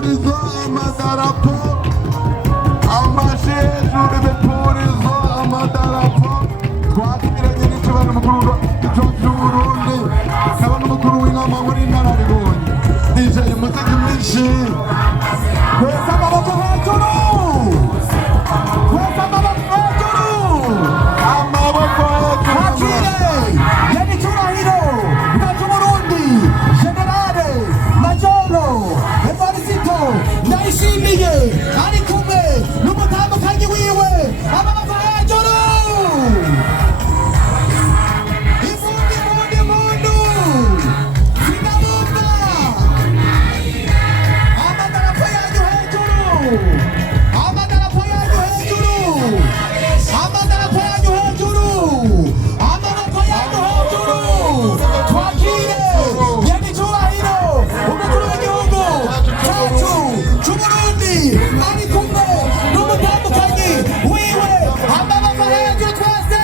bipurizo amadarapo amashi hejuru bipurizo amadarapo twakiranye n'icyubahiro mukuru cy'Uburundi akaba n'umukuru w'inama muri inararibonye DJ mutege mwinshi kwesa amaboko hejuru kwesa amaboko hejuru amaboko hejuru NYENICUBAHIRO Evariste Generale Majoro Evariste Ndayishimiye ari kumwe n'umutambukanyi wiwe amaboko hejuru imundu Simavumba amadarapo yanyu hejuru amadarapo yanyu hejuru amadarapo yanyu hejuru amaboko yanyu hejuru twakire NYENICUBAHIRO umukuru w'igihugu cyacu cy'Uburundi ari kumwe n'umutambukanyi wiwe amaboko hejuru twese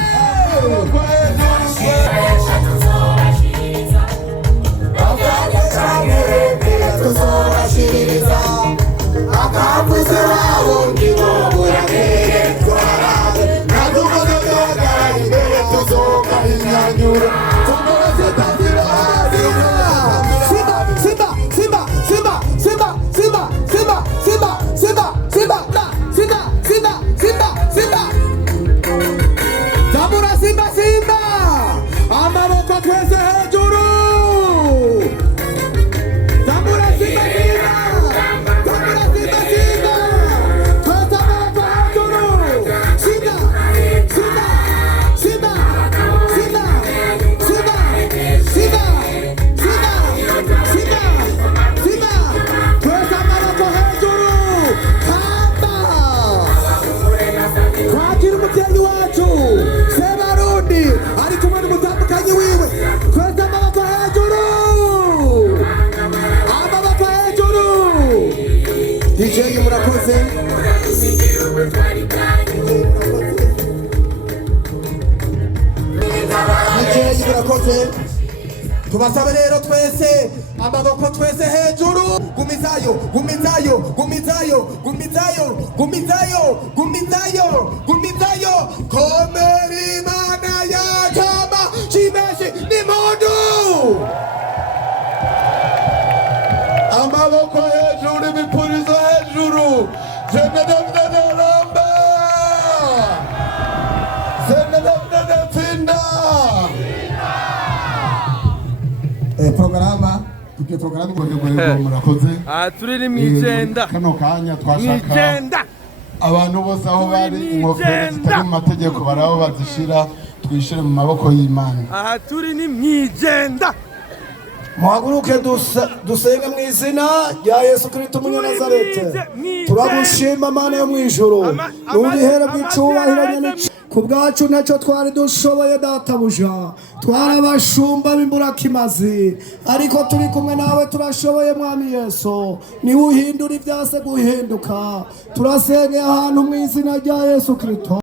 tuzobashiririza akavuze wawo ngibo burake twarabe nadukododoga imbere tuzoga inyanyura tugoreze tangira Simba Simba Simba Simba Simba Simba Simba Simba Simba Simba Simba Simba Simba Zabura Simba Simba amaboko twese hejuru Zabura Simba Simba Zabura Simba Simba twese amaboko hejuru Simba Simba Simba Simba Simba Simba Simba Simba Simba twese amaboko hejuru Namba twakira umubyeyi wacu Sebarundi ari kumwe n'umutambukanyi wiwe twese amaboko hejuru amaboko hejuru DJ murakoze DJ murakoze tubasabe rero twese amaboko twese hejuru gumizayo gumizayo gumizayo gumizayo gumizayo gumizayo gumizayo komera imana yacama shimeshi n'impundu amaboko hejuru ibipurizo hejuru Namba tsinda programa tukiye programa ngo murakoze turi mu ijenda kano kanya twashaka abantu bose aho bari ingofero zitari mu mategeko baraho bazishira twishire mu maboko y'Imana turi ni mu ijenda muhaguruke dusenge mu izina rya Yesu Kristo Umunyanazarete turagushima Mana yo mu ijuru n'ubihere bw'icubahiro nyene ku bwacu ntacyo twari dushoboye databuja twarabashumba b'imburakimazi ariko turi kumwe nawe turashoboye mwami Yesu niwe uhindura ibyase guhinduka turasengeye ahantu mu izina rya Yesu Kristo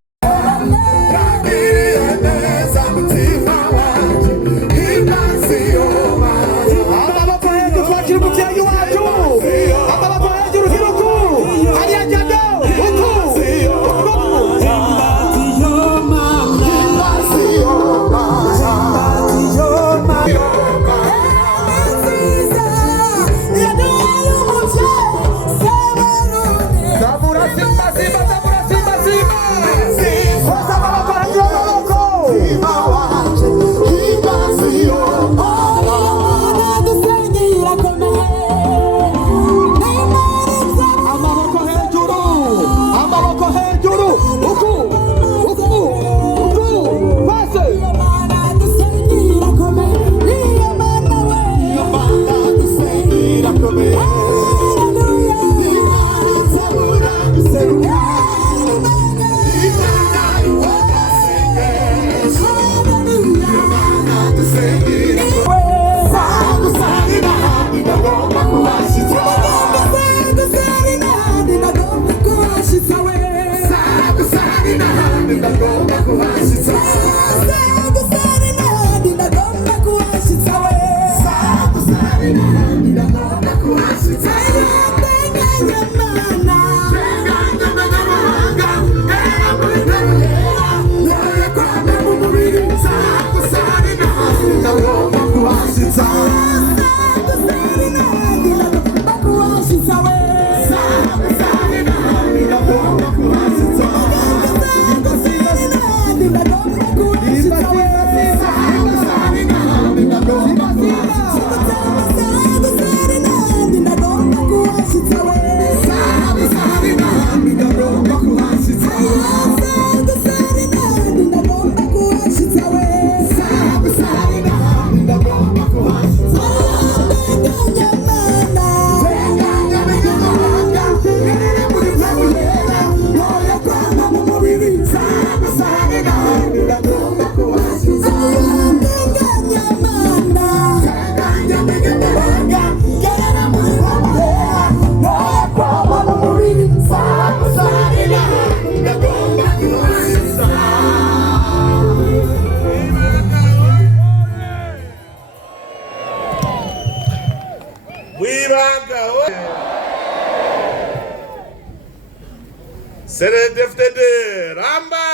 Seredefdede Namba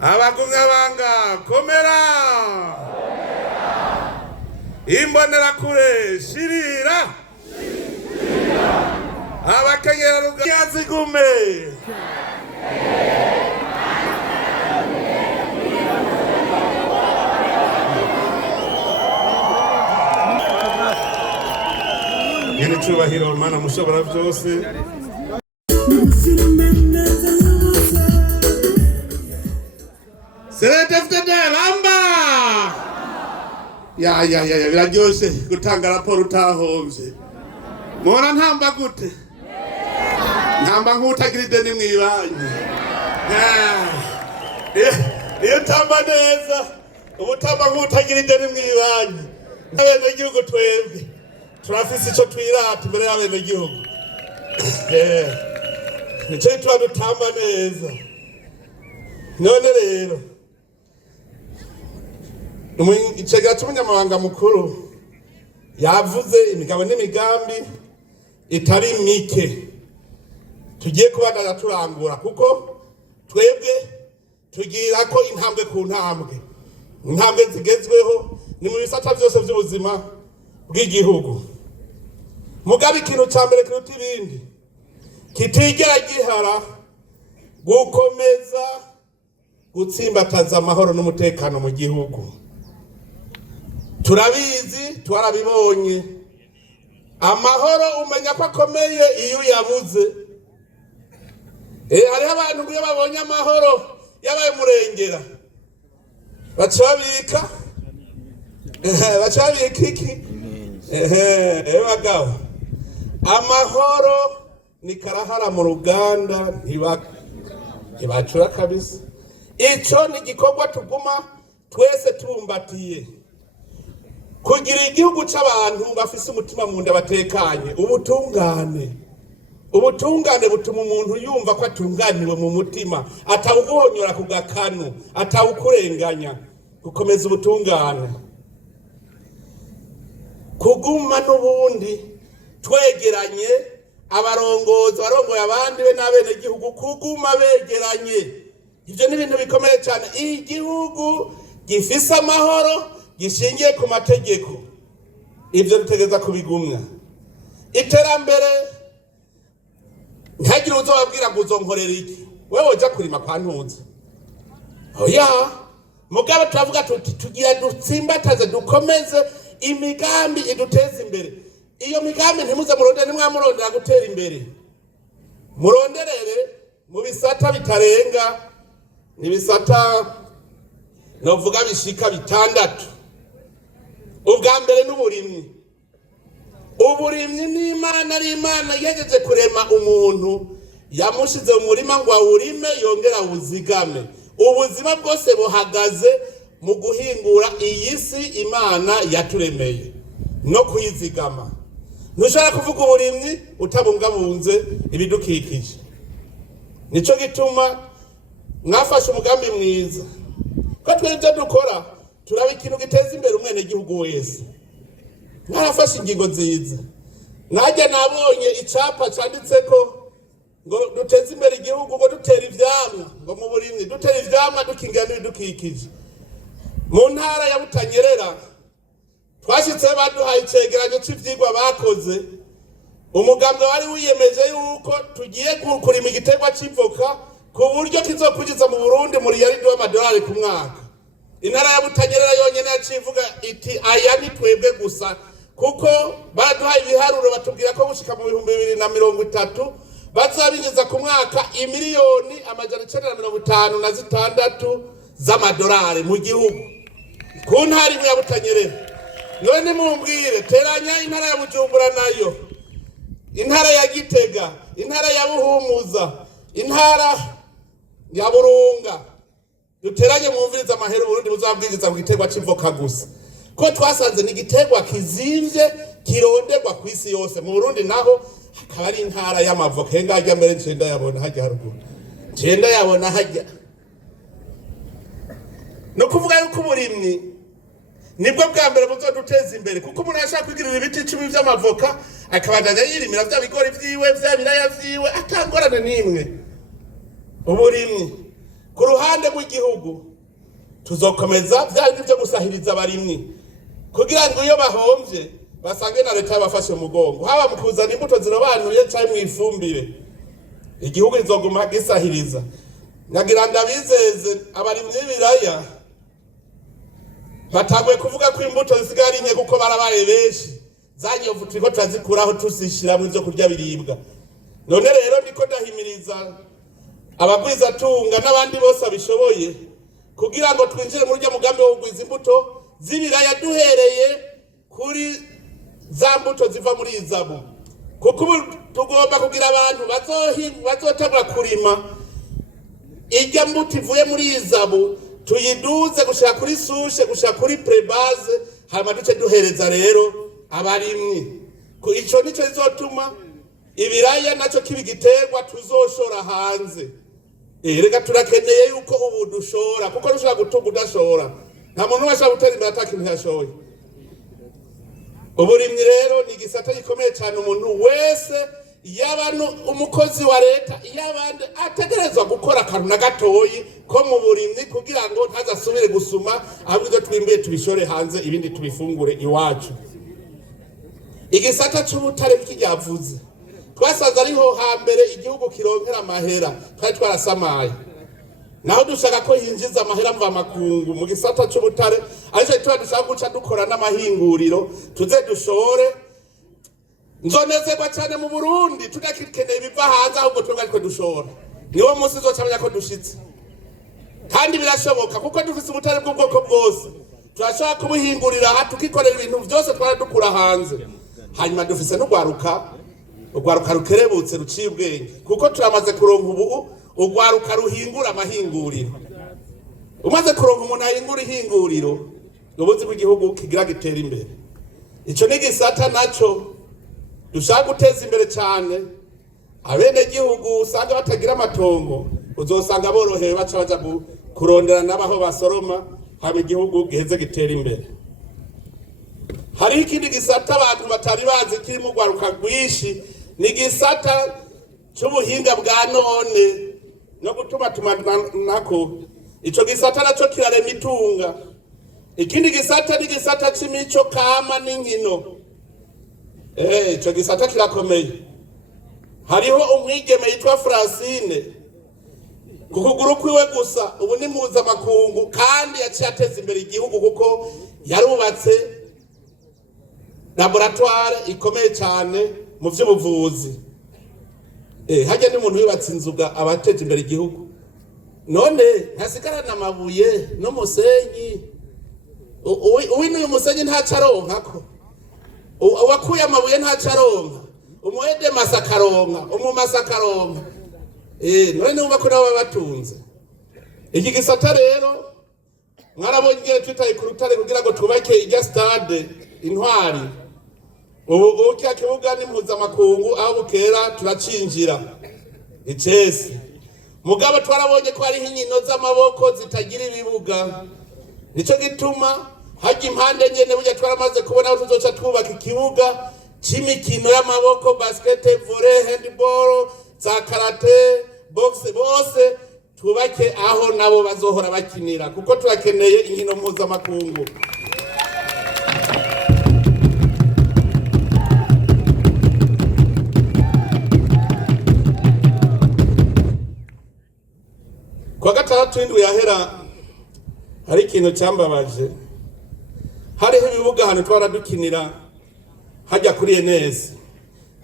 abagumyabanga komera imbonera kure shirira abakenyera rugazigume NYENICUBAHIRO Mana mushobora byose Seredefdede Namba ya biraryoshe gutanga raporo utahombye mora ntamba gute ntamba nk'utagira ideni mwibanye iyo tamba neza ubutamba nk'utagira ideni mwibanye abenegihugu twebwe turafise ico twirata imbere y'abenegihugu nico gituma dutamba neza. None rero icegera c'umunyamabanga mukuru yavuze imigabo n'imigambi itari mike tugiye kubandanya turangura, kuko twebwe tugira ko intambwe ku intambwe zigezweho ni mu bisata byose by'ubuzima bw'igihugu. Mugabe ikintu ca mbere kiruta ibindi kitigera gihara gukomeza gutsimbataza amahoro n'umutekano mu gihugu. Turabizi twarabibonye, amahoro umenya ko akomeye iyo yabuze. Hariho abantu iyo babonye amahoro yabaye murengera bacabika iki bagabo. Amahoro ni karahara mu ruganda ntibacura kabisa. Ico ni igikorwa tuguma twese tubumbatiye, kugira igihugu c'abantu bafise umutima mu nda batekanye. Ubutungane butuma umuntu yumva ko atunganiwe mu mutima, atawuguhonyora ku gakanu, atawukurenganya. Gukomeza ubutungane, kuguma n'ubundi twegeranye, abarongoye abandi be n'abenegihugu kuguma begeranye. Ivyo ni ibintu bikomeye cyane. Igihugu gifise amahoro gishingiye ku mategeko, ivyo dutegeza kubigumya. Iterambere ntagire uzobabwira ngo uzonkorera iki, wewe uja kurima kwa ntunze. Oya, mugabe turavuga tuti tugira dutsimbataze dukomeze imigambi iduteza imbere. Iyo migambi ntimuze murondera, nimwamurondera gutera imbere, muronderere mu bisata bitarenga n'ibisata novuga bishika 6. Ubwa mbere n'uburimyi. Uburimyi ni Imana, ari Imana yegeje kurema umuntu, yamushize mu murima ngo awurime yongera awuzigame. Ubuzima bwose buhagaze mu guhingura iyi si Imana yaturemeye no kuyizigama. Ntushobora kuvuga uburimyi utabungabunze ibidukikije. Nico gituma mwafashe umugambi mwiza ko twebwe dukora turaba ikintu giteza imbere umwene gihugu wese. Mwarafashe ingingo nziza. Najya nabonye icapa canditseko ngo duteze imbere igihugu, ngo dutera ivyamwa, ngo mu burimyi dutera ivyamwa dukingira n'ibidukikije. Mu ntara ya Butanyerera twashitse baduhaye icegeranyo c'ivyigwa bakoze. Umugambi wari wiyemeje yuko tugiye kurima igiterwa c'ivoka ku buryo kizokugiza mu Burundi miliyari y'amadolari ku mwaka. Intara ya Butanyerera yonyene yacivuga iti aya ni twebwe gusa, kuko baduhaye ibiharuro batubwira ko gushika mu 2030 bazabinjiza ku mwaka imiliyoni 956 z'amadolari mu gihugu ku ntara imwe ya Butanyerera. None mumbwire, teranya intara ya Bujumbura nayo, intara ya Gitega, intara ya Buhumuza, intara ya Burunga, duteranye mwumviriza amahero Burundi buzabwiriza mu giterwa c'ivoka gusa. Ko twasanze ni giterwa kizimvye kironderwa ku isi yose. Mu Burundi naho hakaba ari intara y'amavoka. Ngajya mbere ncenda yabona hajya haruguru, ncenda yabona hajya. No kuvuga yuko uburimyi nibwo bwa mbere buzoduteza imbere kuko umuntu ashaka kwigirira ibiti 10 vy'amavoka akabandanya yirimira vya bigori vyiwe vya biraya vyiwe atangorane nimwe. Uburimyi ku ruhande rw'igihugu tuzokomeza vyari byo gusahiriza abarimyi kugira ngo iyo bahomvye basange na leta yabafashe umugongo haba mu kuzana imbuto zirobanuye cyangwa mu ifumbire. Igihugu izoguma gisahiriza. Nagira ndabizeze abarimyi b'ibiraya batagwe kuvuga ko imbuto zisigara nke kuko barabaye benshi zanyovu turiko turazikuraho tuzishira mu byo kurya biribwa. None rero ndiko ndahimiriza abagwiza tunga n'abandi bose abishoboye kugira ngo twinjire muri ryo mugambi wo kugwiza imbuto z'ibiraya duhereye kuri za mbuto ziva muri izabu kuko tugomba kugira abantu bazotangura kurima irya mbuto ivuye muri izabu tuyiduze gushaka kuri sushe gushaka kuri prebase hama duce duhereza rero abarimyi ko ico nico izotuma ibiraya naco kibigiterwa tuzoshora hanze. Rega turakeneye yuko ubu dushora kuko rushaka gutunga udashora nta muntu washaka gutera imbere atakintu yashoye. Uburimyi rero ni igisata gikomeye cyane umuntu wese y'abantu umukozi wa leta y'abandi ategerezwa gukora akantu na gatoyi ko mu burimyi kugira ngo ntazasubire gusuma ahubwo twimbiye tubishore hanze ibindi tubifungure iwacu. Igisata cy'ubutare bw'iryavuze twasaza ariho hambere igihugu kironkera amahera twari twarasamaye naho dushaka ko yinjiza amahera mva makungu mu gisata cy'ubutare ariko tuba dushaka guca dukora n'amahinguriro tuze dushore. Nzonezerwa cyane mu Burundi tudakikeneye biva hanze ahubwo twebwe ariko dushora niwo munsi uzocamenya ko dushitse kandi birashoboka kuko dufise ubutare bw'ubwoko bwose turashaka kubuhingurira aha tukikorera ibintu byose twara dukura hanze. Hanyuma dufise n'ugwaruka rukerebutse ruciye ubwenge kuko turamaze kuronka ubu ugwaruka ruhingura amahinguriro. Umaze kuronka umuntu ahingura ihinguriro ubuzi bw'igihugu kigira gitera imbere. Ico ni gisata naco dushaka guteza imbere cyane. Abene gihugu usanga batagira amatongo uzosanga borohewe baca baja kurondera nabaho basoroma hama igihugu giheze gitera imbere. Hari ikindi gisata abantu batari bazi kirimo ugwaruka rwishi ni gisata cy'ubuhinga bwa none no gutuma nako ico gisata naco kirarema itunga. Ikindi gisata ni gisata c'imico kama n'inkino. Ico gisata kirakomeye. Hariho umwigeme yitwa Francine kukuguru kwiwe gusa ubu ni mpuzamakungu kandi yaciye ateza imbere igihugu kuko yarubatse laboratoire ikomeye cyane mu by'ubuvuzi. Hajya n'umuntu wibatse inzuga abateje imbere igihugu none ntasigarana amabuye no musenyi uyu musenyi ntacaronka ko wakuye amabuye ntacaronka umuhede masakaronka umumasakaronka none numva ko nabo batunze. Iki gisata rero mwarabonye twitaye ku rutare kugira ngo twubake irya stade Intwari. Ubu kya kibuga ni mpuzamakungu aho bukera turacinjira icese mugabo twarabonye ko hari inkino z'amaboko zitagira ibibuga nico gituma hajya impande nyene burya twaramaze kubona aho tuzoca twubaka ikibuga c'imikino y'amaboko basket, volley, handball, za karate, boxe bose tubake aho nabo bazohora bakinira kuko turakeneye inkino mpuzamakungu. Kwa gatandatu indwi yahera hari ikintu cyambabaje. Hariho ibibuga hano twaradukinira hajya kuri NS.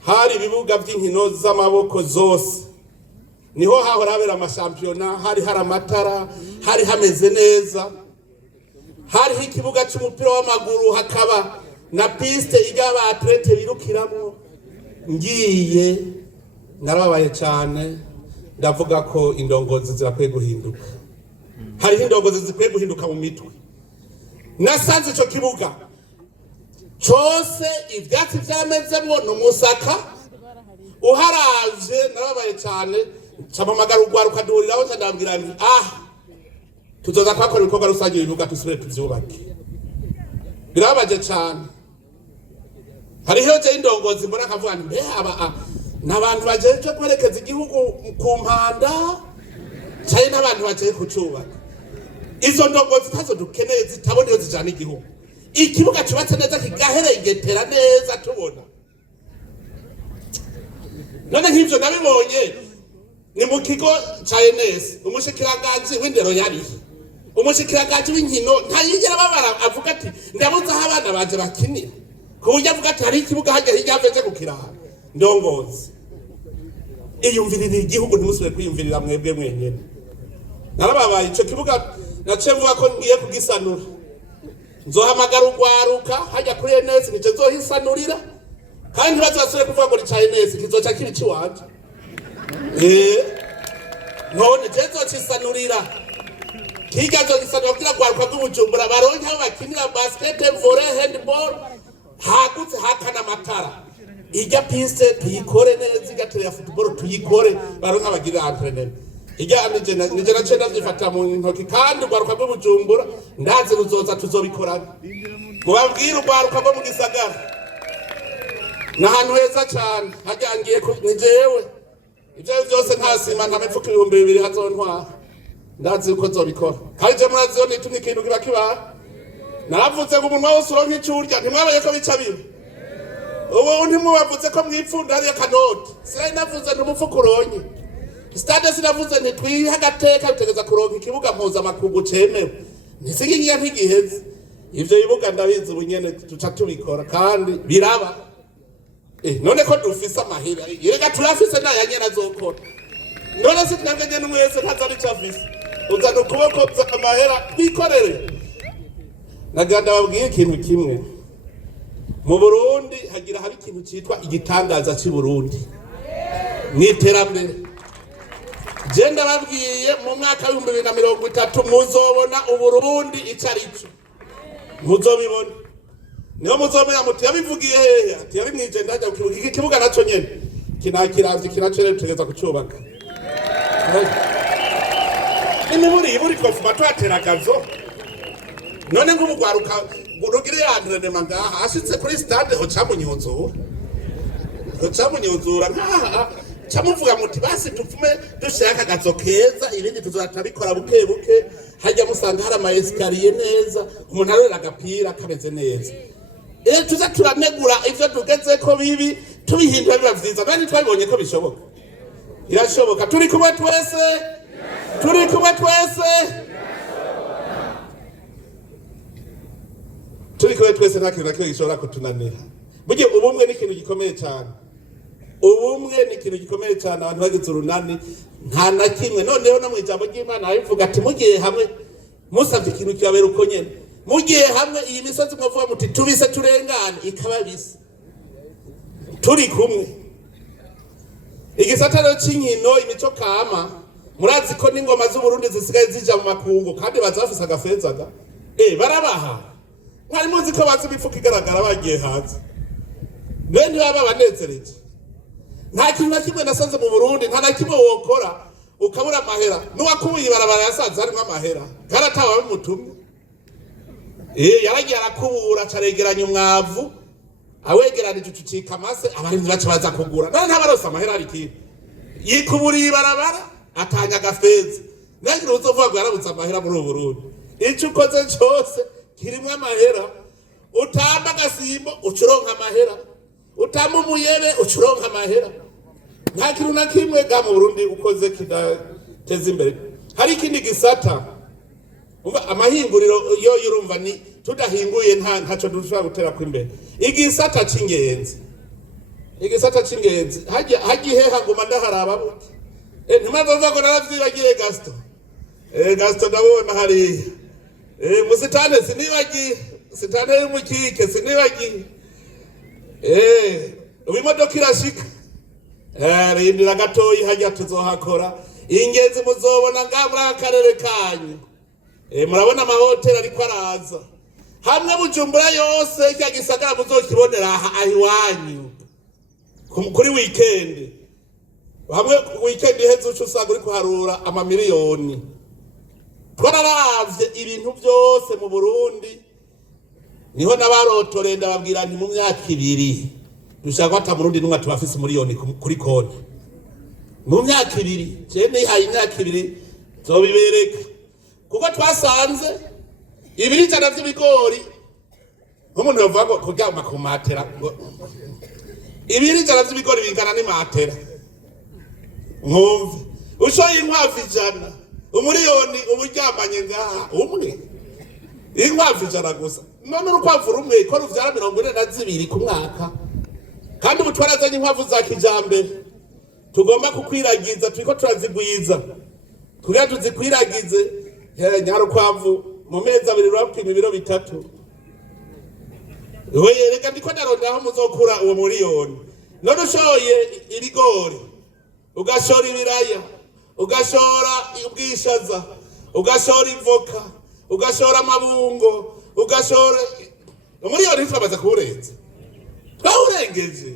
Hari ibibuga by'inkino z'amaboko zose. Niho hahora habera amashampiyona, hari amatara, hari hameze neza. Hariho ikibuga cy'umupira w'amaguru hakaba na piste igaba atlete birukiramo. Ngiye narababaye cyane. Ndavuga ko indongozi zirakwiye guhinduka. Hariho indongozi zikwiye guhinduka mu mitwe. Nasanze ico kibuga cyose ivyatsi vyamezemwo n'umusaka uharavye narabaye cyane camamagara ugwaruka duhuriraho ndabwira nti tuzoza kwakora ibikorwa rusange ibibuga tusubire tuvyubake. birabaje cyane. Hariho je indongozi mbona akavuga nti mbe aba n'abantu bajeje kwerekeza igihugu ku mpanda cyane n'abantu bajeje kucubaka. Izo ndongozi tazo dukeneye zitabona iyo zijana igihugu. Ikibuga cyubatse neza kigaherengetera neza tubona. None nk'ivyo nabibonye ni mu kigo ca NS umushikiranganje w'indero yari. Umushikiranganje w'inkino ntayigera babara avuga ati ndabuza aho abana baje bakinira. Kuburyo avuga ati hari ikibuga hajya higaveje gukiraha. Ndongozi. Iyumvirira igihugu ntimusubire kwiyumvirira mwebwe mwenyene. Narababaye ico kibuga nace mvuga ko ngiye kugisanura. Nzohamagara ugwaruka hajya kuri NS nice nzohisanurira. Kandi bazasubire kuvuga ngo ni ca NS kizoca kiri ciwanje. None jezo cisanurira. Kigazo gisanura kugira gwaruka rw'Ubujumbura baronke aho bakinira basket, volley, handball. Hagutse hakana matara. Ijya piste tuyikore neza igatera football tuyikore baronke abagira entraînement. Ijya nije nace ndavyifata mu ntoki kandi gwaruka rw'Ubujumbura ndazi ruzoza tuzobikorana. Mubabwira ugwaruka rwo mu gisagara. Nahantu heza cyane hajyangiye nijewe. Ibyo byose ntasima ntamepfuka 2000 hazontwara. Ndazi uko zobikora. Kandi je murazi yo nitumye ikintu kiba kiba. Naravuze ngo umunwa wose uronka icurya ntimwabaye ko bica bibi. Ubu ntimubavuze ko mwipfunda ari akanoti. Sira navuze n'umufuko uronye. Stade sinavuze nti twiha agateka bitegeza kuronka ikibuga mpuza makungu cemewe. Nisigiye nk'igiheze. Ivyo bibuga ndabizi ubunyene tuca tubikora kandi biraba. None ko dufise amahera. Yerega turafise nayanye nazokora. None se twanganye n'umwese ntazari cavise. Uzana ukuboko amahera twikorere. Naganda babwiye ikintu kimwe. Mu Burundi hagira hari ikintu citwa igitangaza ci Burundi. N'iterambere. Je ndababwiye mu mwaka wa 2030 muzobona Uburundi icarico. Muzobibona. Niyo muzomenya muti yabivugiye hehe ati yari mwijenda hajya kukibuga iki kibuga naco nyene. Kinakiravye kinacere tutegeza kucubaka. Iburi kofuma twateragazo. None ngubugwaruka ngurugire yandrene mangaha ashitse kuri stade ho camunyuzura. Ho camunyuzura nkaha camuvuga muti basi tupfume dushaka gazo keza ibindi tuzoratabikora buke buke hajya musanga hari ama escalier neza umuntu arera agapira kameze neza. Tuza turanegura ivyo tugeze ko bibi tubihindura biba vyiza kandi twabibonye ko bishoboka. Irashoboka turi kumwe twese. Turi kumwe twese. Turi kumwe twese nta kintu na kimwe gishobora kutunanira. Burya ubumwe ni ikintu gikomeye cyane. Ubumwe ni ikintu gikomeye cyane abantu bagize urunani nta na kimwe noneho no mu ijambo ry'Imana abivuga ati mugiye hamwe musavye ikintu cyabera uko nyene. Mugiye hamwe iyi misozi mwavuga muti tubise turengane ikaba bise. Turi kumwe. Igisatano c'inkino imico kama murazi ko n'ingoma z'u Burundi zisigaye zija mu makungu kandi bazafisa agafezaga. Barabaha. Mwari muzi ko bazi bifuka igaragara bagiye hanze. Bene baba banezereje. Nta kintu na kimwe nasanze mu Burundi nta na kimwe wokora ukabura amahera. Nuwakubuye barabara yasanze harimo amahera. Karatawa bimutumye. Yaragiye arakubura caregeranya umwavu. Awegeranije ucucika amase abarinzi baca baza kugura. None ntabarose amahera ari kintu. Yikuburiye barabara atanya agafeza. Nagira uzovuga ngo yarabuze amahera muri Burundi. Ico ukoze cyose kirimwe amahera. Utamba gasimbo ucuronka amahera. Utamba umuyebe ucuronka amahera. Nta kintu na kimwe ga mu Burundi ukoze kidateza imbere. Hari ikindi gisata. Umva amahinguriro yo yurumva ni tudahinguye ntaco dushobora gutera ko imbere. Igisata cingenzi. Igisata cingenzi. Hagiheha ngoma ndaharaba buti. Ntimavuga ko naravyibagiye Gaston. Gaston ndabona hari. Musitane sinibagiye. Sitane y'umukike sinibagiye. Ubimodoka irashika. Rindira gatoyi hajya tuzohakora. Ingenzi muzobona ngamura akarere kanyu. Murabona amahoteli ariko araza. Hamwe Bujumbura yose cya gisagara muzokibonera aha iwanyu. Kuri weekend. Hamwe weekend iheze uco usanga uri kuharura amamiliyoni. Twararavye ibintu byose mu Burundi. niho nabarotoreye ndababwira nti mu myaka 2 dushaka ata murundi numwe tubafise miliyoni kuri konti mu myaka 2 je nihaye imyaka 2 zobibereka kuko twasanze ibirijana vy'ibigori nk'umuntu yavuga ngo kuryama ku matera ngo ibirijana vy'ibigori bingana n'imatera nkumve ushoye inkwavu 100 umuriyoni uburyamanye ngaha umwe inkwavu 100 gusa none urukwavu rumwe ko ruvyara 42 ku mwaka kandi ubu twarazanye inkwavu za kijambere tugomba kukwiragiza turiko turazigwiza kugira tuzikwiragize nyarukwavu mu mezi 2 rwapima ibiro 3 we reka ndiko ndaronda aho muzokura uwo miliyoni none ushoye ibigori ugashora ibiraya ugashora ubwishaza ugashora ivoka ugashora amabungo ugashora umuriyoni ntitwabaza kuwurenza twawurengeje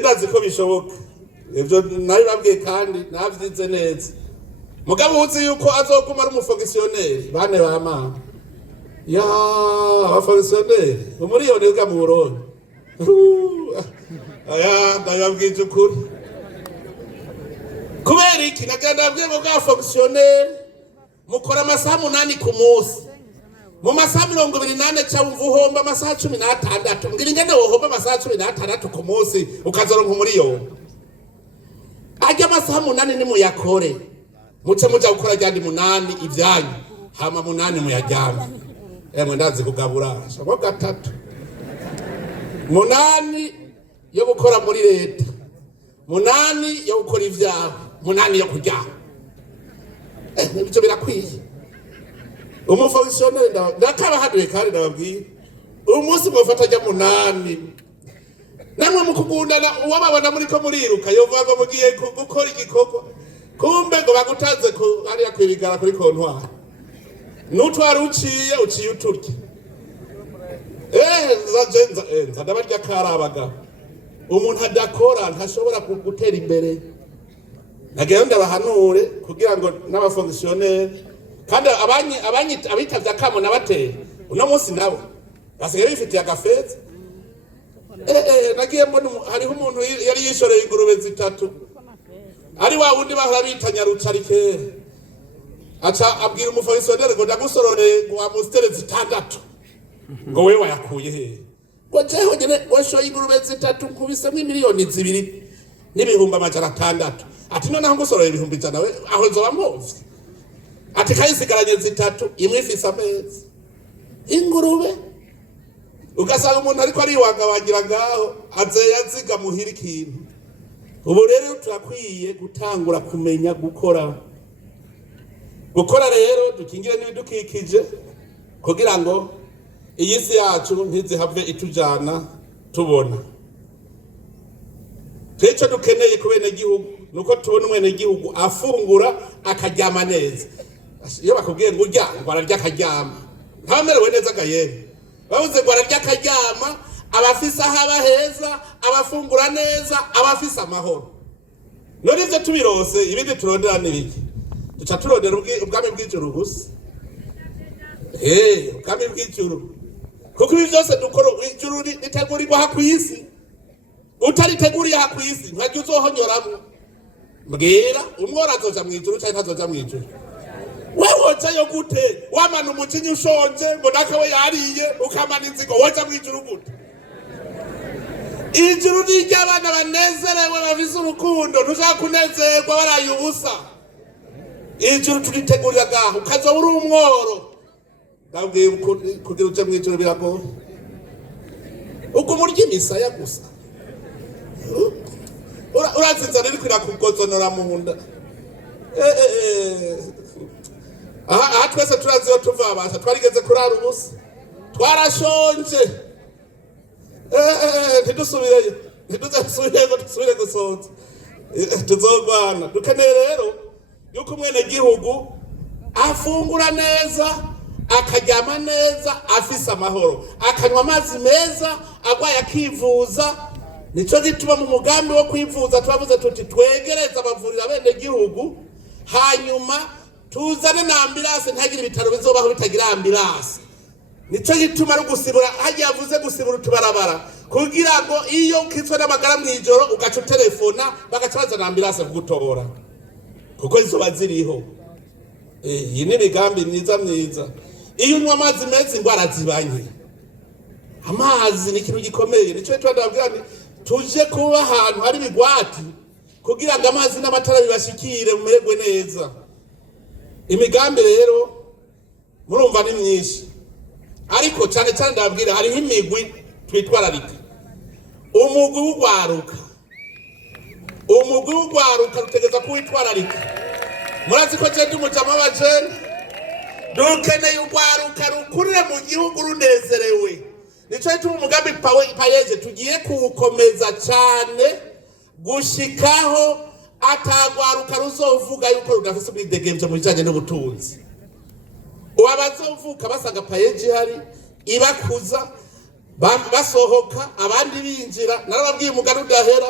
ndazi ko bishoboka ivyo nabibabwiye kandi navyize neza mugabo uzi yuko azoguma ari umufonctionnaire bane bamama ya abafonctionnaire umuriyoni bwa mu Burundi aya ndababwije ukuri kubera iki nagandabwiye ngo bwa fonctionnaire mukora amasaha 8 ku munsi mu masaha 28 cyangwa uhomba amasaha 16 mbwira ingene wohomba amasaha 16 ku munsi ukazoronka umuriyoni ajya amasaha 8 ni muyakore muce muja gukora ryandi 8 ivyanyu hama 8 muyajyana emwe ndazi kugabura shabo 3 8 yo gukora muri leta 8 yo gukora ivyaha 8 yo kujyana ibyo birakwiye umufonctionnaire ndakaba haduye kandi ndababwiye umunsi mwafata jya 8 namwe mukugundana uwababona muri ko muriruka yovuga ngo mugiye gukora igikoko kumbe ngo bagutanze ko ari yakwibigara kuri kontwari nutwara uciye uturye zajenza ndabarya karabaga umuntu adakora ntashobora gutera imbere nagenda ndabahanure kugira ngo n'abafonctionnaire kandi abitavye akamo nabateye uno munsi nabo basigaye bifitiye agafeza nagiye mbona hariho umuntu yari yishoreye ingurube 3 ari wa wundi bahora bitanya rucarike aca abwira umufonctionnaire ngo ndagusorore ngo amustere 6 ngo wewe wayakuye he ngo jeho nyene washoye ingurube 3 kubisemo miliyoni 2 n'ibihumbi 600 ati none ngusorore ibihumbi 100 we aho nzoba mpomvye ati kayisigaranye 3 imwe ifise amezi ingurube ugasanga umuntu ariko ari wagabagira ngaho azeyaziga muhira ikintu ubu rero turakwiye gutangura kumenya gukora rero dukingire n'ibidukikije kugira ngo iyi si yacu ntizihave itujana tubona tweco dukeneye kubene gihugu nuko tubona umwene gihugu afungura akaryama neza iyo bakubwiye ngo urya ngo ararya akaryama ntamerewe neza gayene bavuze ngo ararya akaryama abafise aho heza abafungura neza abafise amahoro none ivyo tubirose ibindi turondera n'ibiki duca turondera ubwami bw'ijuru gusa ubwami bw'ijuru kuko ibi byose dukora ijuru ritegurirwa ha kwisi utariteguriye ha kwisi ntajya uzohonyoramwo mbwira umwora azoja mw'ijuru canke ntazoja mw'ijuru wewe wojayo gute wamana umukinyi ushonje ngo nakawe yariye ukamana inzigo woja mw'ijuru gute ijuru ni iry'abana banezerewe bafise urukundo ntushaka kunezerwa baraye ubusa ijuru turitegurira gaho ukazoba uri umworo ndabwiye kugira uje mw'ijuru biragoye uguma urya imisaya gusa urazinzana iriko irakugozonora mu nda aha twese turazi iyo tuva abasha twarigeze kurara ubusa twarashonje ntidusubireyo ngo dusubire gusonza tuzogwana dukeneye rero yuko umwene gihugu afungura neza akaryama neza afise amahoro akanywa amazi meza agwaye akivuza nico gituma mu mugambi wo kwivuza twavuze tuti twegereza abavurira bene gihugu hanyuma tuzane na ambulance ntagire ibitaro bizobaho bitagira ambulance nico gituma ari gusibura hagiye avuze gusibura tubarabara kugira ngo iyo ukitswe n'amagara mwijoro ugaca telefona bagaca bazana ambulance kugutora kuko izo baziriho iyi ni imigambi myiza iyo unywa amazi meza indwara zibanye amazi ni ikintu gikomeye nico twandabwira ni tuje kuba ahantu hari bigwati kugira ngo amazi n'amatara bibashikire mumererwe neza imigambi rero murumva ni myinshi ariko cyane ndabwira hariho imigwi twitwararika umugwi w'ugwaruka rutegeza kuwitwararika murazi ko je ndumujama w'abajene dukeneye ugwaruka rukurire mu gihugu runezerewe nico cyo umugambi payeje tugiye kuwukomeza cyane gushikaho atagwaruka ruzovuga yuko rudafise ubwidegemvyo mu bijanye n'ubutunzi abazovuka basanga payeje hari ibakuza basohoka abandi binjira narababwiye umugani udahera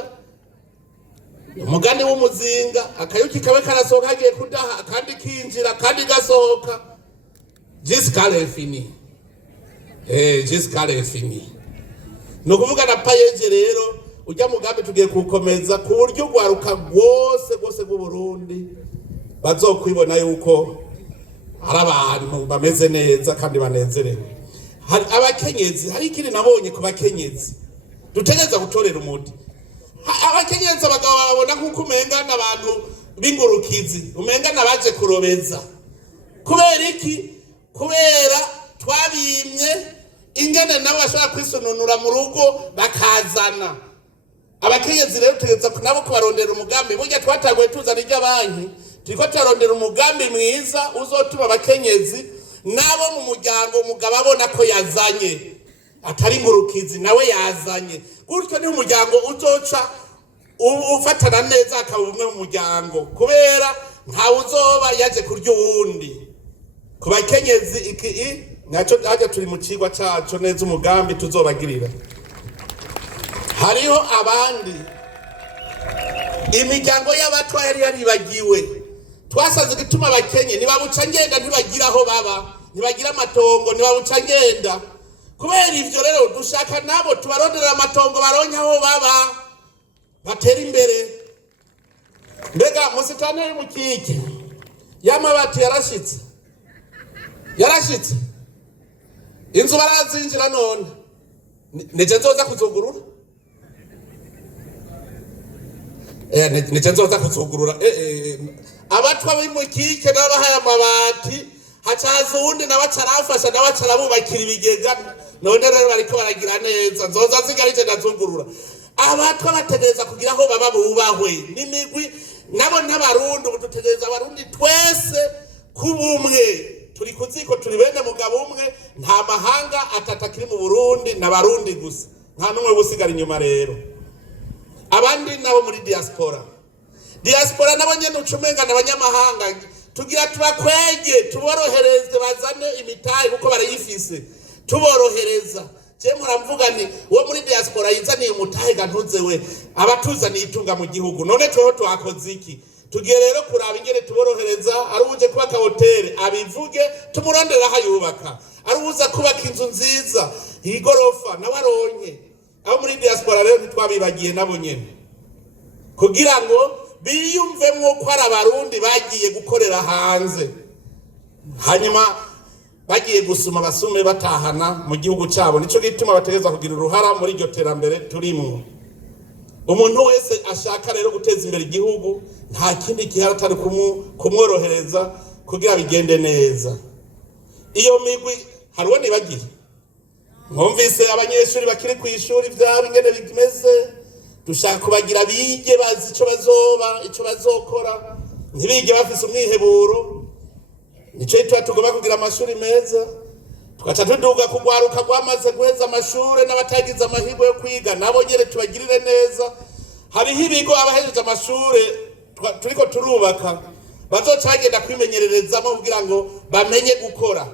umugani w'umuzinga akayuki kawe karasohoka hagiye kudaha kandi kinjira kandi gasohoka jusqu'à l'infini jusqu'à l'infini no kuvuga na payeje rero ujya mugambi tugiye kukomeza ku buryo ugwaruka rwose bw'u Burundi bazokwibona yuko hari abantu bameze neza kandi banezerewe hari abakenyezi hari ikindi nabonye ku bakenyezi dutegereza gutorera umuti abakenyezi abagabo babona nkuko umenga n'abantu bingurukizi umenga nabaje kurobeza kubera iki kubera twabimye ingene nabo bashobora kwisununura mu rugo bakazana abakenyezi rero tutegeza nabo kubarondera umugambi burya twataguye tuzana irya banki turiko turarondera umugambi mwiza uzotuma abakenyezi nabo mu muryango umugabo abona ko yazanye atari ngurukizi nawe yazanye gutyo ni umuryango uzoca ufatana neza akaba umwe mu muryango kubera ntawe uzoba yaje kurya uwundi ku bakenyezi iki naco haje turi mu cigwa cacu neza umugambi tuzobagirira hariho abandi imiryango y'abatwa yari yaribagiwe twasaze gituma abakenye nibabuca ngenda ntibagira aho baba ntibagira amatongo nibabuca ngenda kubera ivyo rero dushaka nabo tubarondera amatongo baronke aho baba batera imbere mbega musitani mu kiki y'amabati yarashitse inzu barazinjira none nije nzoza kuzugurura nije nzoza kuzugurura abatwa b'imukike n'abahaye amabati hacaza uwundi nawe acarafasha nawe acarabubakira ibigega none rero bariko baragira neza nzoza zigarije ndazugurura abatwa bategereza kugira aho baba bubahwe n'imigwi nabo n'abarundi ubu dutegereza abarundi twese kubumwe turi kuziko turi bene mugabo umwe nta mahanga atatakiri mu Burundi n'abarundi gusa nta numwe busigara inyuma rero abandi nabo muri diaspora nabo nyene ucumenga n'abanyamahanga tugira tubakwege tuborohereze bazane imitahe kuko barayifise tuborohereza je muramvuga ni wo muri diaspora yizaniye umutahe gantuze we abatuzaniye itunga mu gihugu none toho twakoze iki tugiye rero kuraba ingene tuborohereza ari uje kubaka hotel abivuge tumurondera hayubaka ari uza kubaka inzu nziza igorofa nabaronke abo muri diaspora rero ntitwabibagiye nabo nyene kugira ngo biyumvemwo ko ari abarundi bagiye gukorera hanze hanyuma bagiye gusuma basume batahana mu gihugu cyabo nico gituma bategeza kugira uruhara muri iryo terambere turimo umuntu wese ashaka rero guteza imbere igihugu nta kindi gihara atari kumworohereza kugira bigende neza iyo migwi hariho nibagiye mwumvise abanyeshuri bakiri ku ishuri vyabo ingene bimeze dushaka kubagira bige bazi ico bazokora ntibige bafise umwiheburo nico tugomba kugira amashuri meza tugaca tuduga kugwaruka gwamaze guheza amashure n'abatagize amahirwe yo kwiga nabo nyene tubagirire neza hariho ibigo abahejeje amashure turiko turubaka bazoca bagenda kwimenyererezamo kugira ngo bamenye gukora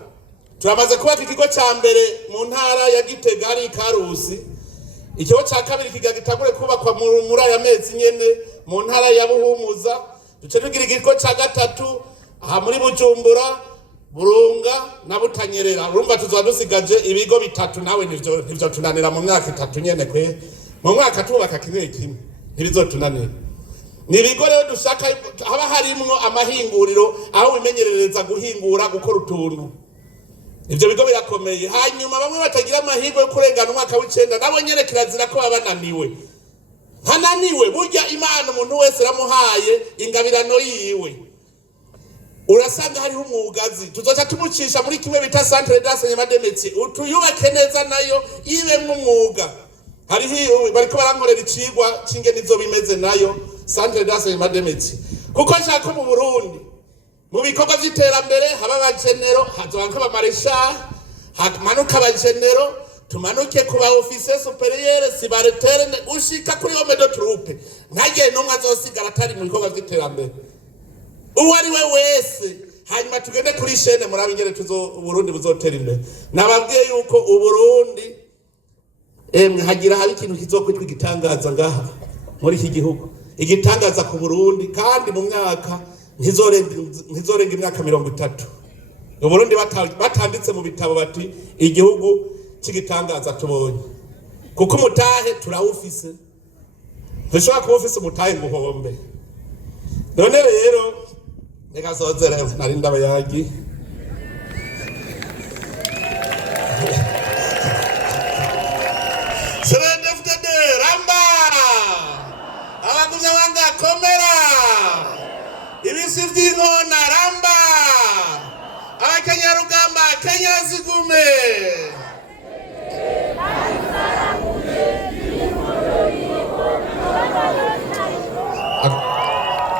turamaze kubaka ikigo ca mbere mu ntara ya Gitega hari Karusi ikigo ca kabiri kigagitagure kubakwa muri aya mezi nyene mu ntara ya Buhumuza duce tugira ikigo ca gatatu aha muri Bujumbura Burunga na Butanyerera. Urumva tuzoba dusigaje ibigo bitatu, nawe nivyo tunanira mu myaka 3 nyene kwe. Mu mwaka tubaka kimwe kimwe ntibizotunanira. Ni ibigo rero dushaka haba harimwo amahinguriro aho bimenyerereza guhingura gukora utuntu. Ivyo bigo birakomeye. Hanyuma bamwe batagira amahirwe yo kurengana umwaka w'icenda nabo nyene kirazira ko babananiwe. Hananiwe burya Imana umuntu wese ramuhaye ingabirano yiwe. Urasanga hariho umwugazi tuzoca tumucisha muri kimwe bita centre d'enseignement des métiers utuyubake neza nayo ibe mwumwuga. Hariho bariko barankorera icigwa cinge nizo bimeze nayo centre d'enseignement des métiers. Kuko nshaka mu Burundi mu bikorwa vy'iterambere haba abagenero hazobanka abamareshal hamanuka abagenero tumanuke kuba Ufise superieur sibareterne ushika kuri homme de troupe ntagiye nomwe azosigara atari mu bikorwa vy'iterambere. Uwari we wese hanyuma tugende kuri shene murabe ingere Burundi buzotera imbere. Nababwiye yuko Uburundi hagira hari ikintu kizokwitwa igitangaza ngaha muri iki gihugu. Igitangaza ku Burundi kandi mu myaka ntizorenga imyaka 30. Uburundi batanditse mu bitabo bati igihugu cy'igitangaza tubonye. Kuko umutahe turawufise. Ntushobora kuba ufise umutahe nguhombe. None rero reka sozere nari ndabayagi. Serendefte Ramba. Abagumya wanga komera. Ibisi vy'inkona Ramba. Abakanyarugamba Kenya zigume.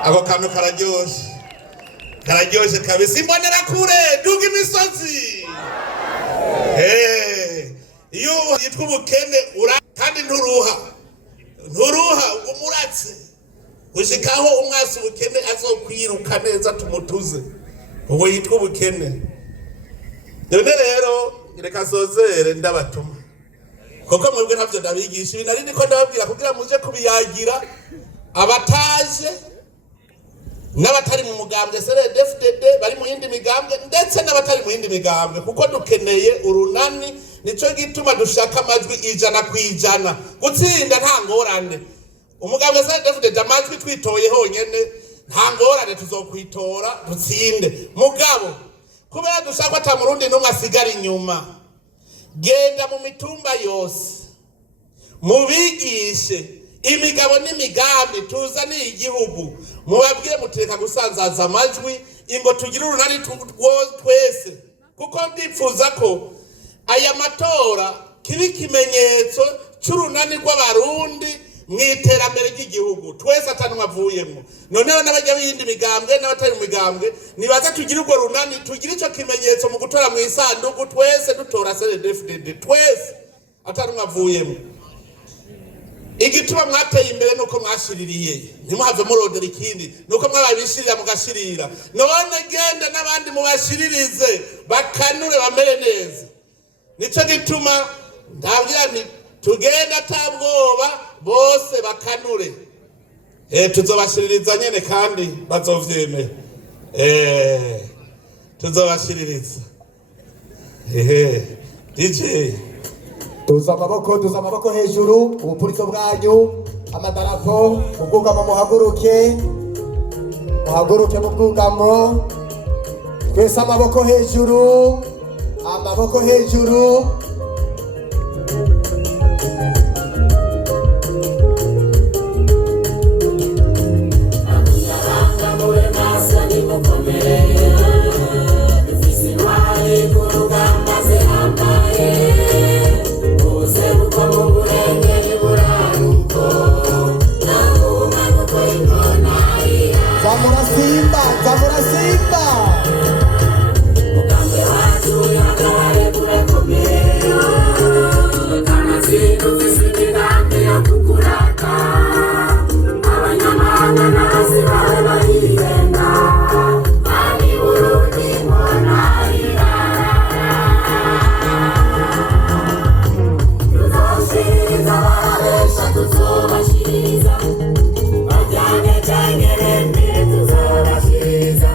Ako kantu kararyoshe kabisa. Imbonera kure duga imisozi. Iyo yitwa ubukene kandi nturuha umuratse ushikaho umwasi ubukene azokwiruka neza tumutuze. Uwo yitwa ubukene. None rero reka sozere ndabatuma kuko mwebwe ntavyo ndabigisha ibi nari niko ndababwira kugira muje kubiyagira abataje n'abatari mu mugambwe CNDD-FDD bari mu yindi migambwe ndetse n'abatari mu yindi migambwe kuko dukeneye urunani. Nico gituma dushaka amajwi 100% gutsinda nta ngorane. Umugambwe CNDD-FDD amajwi twitoye honyene nta ngorane tuzokwitora dutsinde. Mugabo kubera dushaka ata murundi numwe asigara inyuma, genda mu mitumba yose mubigishe imigabo n'imigambi tuzaniye igihugu, mubabwire mutereka gusanzaza amajwi ingo tugira urunani twese. Kuko ndipfuza ko aya matora kibi kimenyetso c'urunani rw'abarundi mwiterambere ry'igihugu twese atanwa avuyemo. Noneho n'abajya bindi migambwe n'abatari mu migambwe nibaza tugira urwo runani tugira ico kimenyetso mu gutora mu isanduku twese dutora CNDD-FDD twese atanwa avuyemo. Igituma mwateye imbere nuko mwashiririye ntimuhave murondera ikindi nuko mwababishirira mugashirira. None genda n'abandi mubashiririze bakanure bamere neza. Nico gituma ndabwira nti tugenda atabwoba bose bakanure. Tuzobashiririza nyene kandi bazovyemera. Tuzobashiririza. DJ tuza amaboko hejuru ubupurizo bwanyu amadarapo ubwugamo muhaguruke mu bwugamo twese amaboko hejuru Zamura Simba Mugambe wacu yakare kurakomera kama zino zisikigambe ya kukuraka abanyamahanga nasi bawe bahirenda bani Burundi monarira tuzoshiriza barabesha tuzobashiriza bajyane cyane tuzobashiriza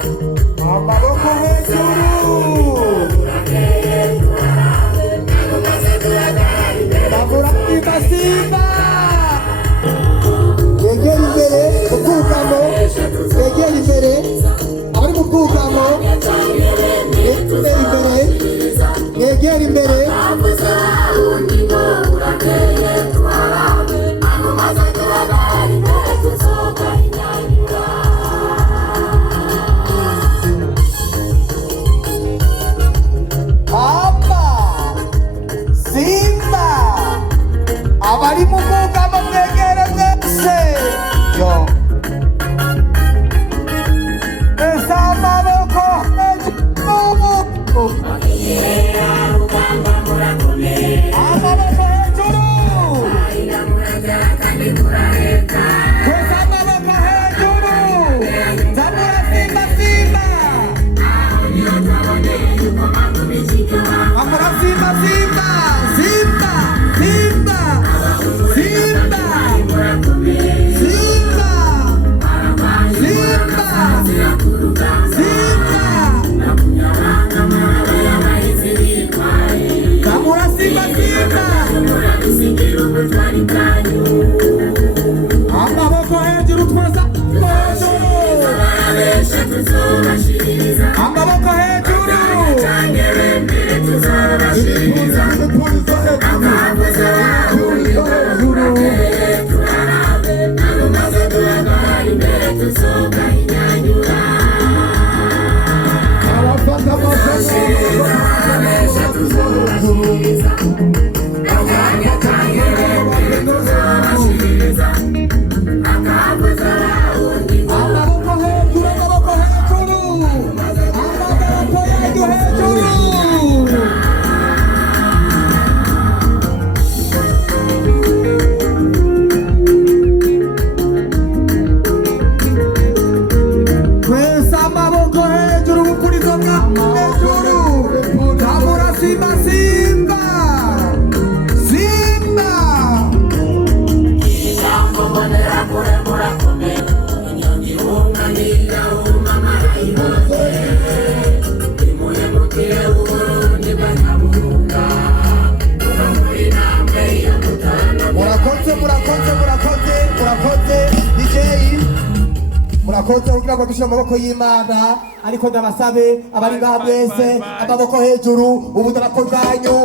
murakoze kugira ngo dushire amaboko y'Imana ariko ndabasabe abari ngaha mwese amaboko hejuru ubudarapo bwanyu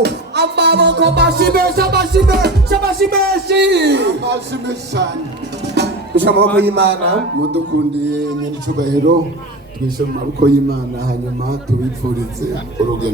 amaboko bashimesha dushire amaboko y'Imana mudukundiye nyenicubahiro twishe mu maboko y'Imana hanyuma tubipfurize urugendo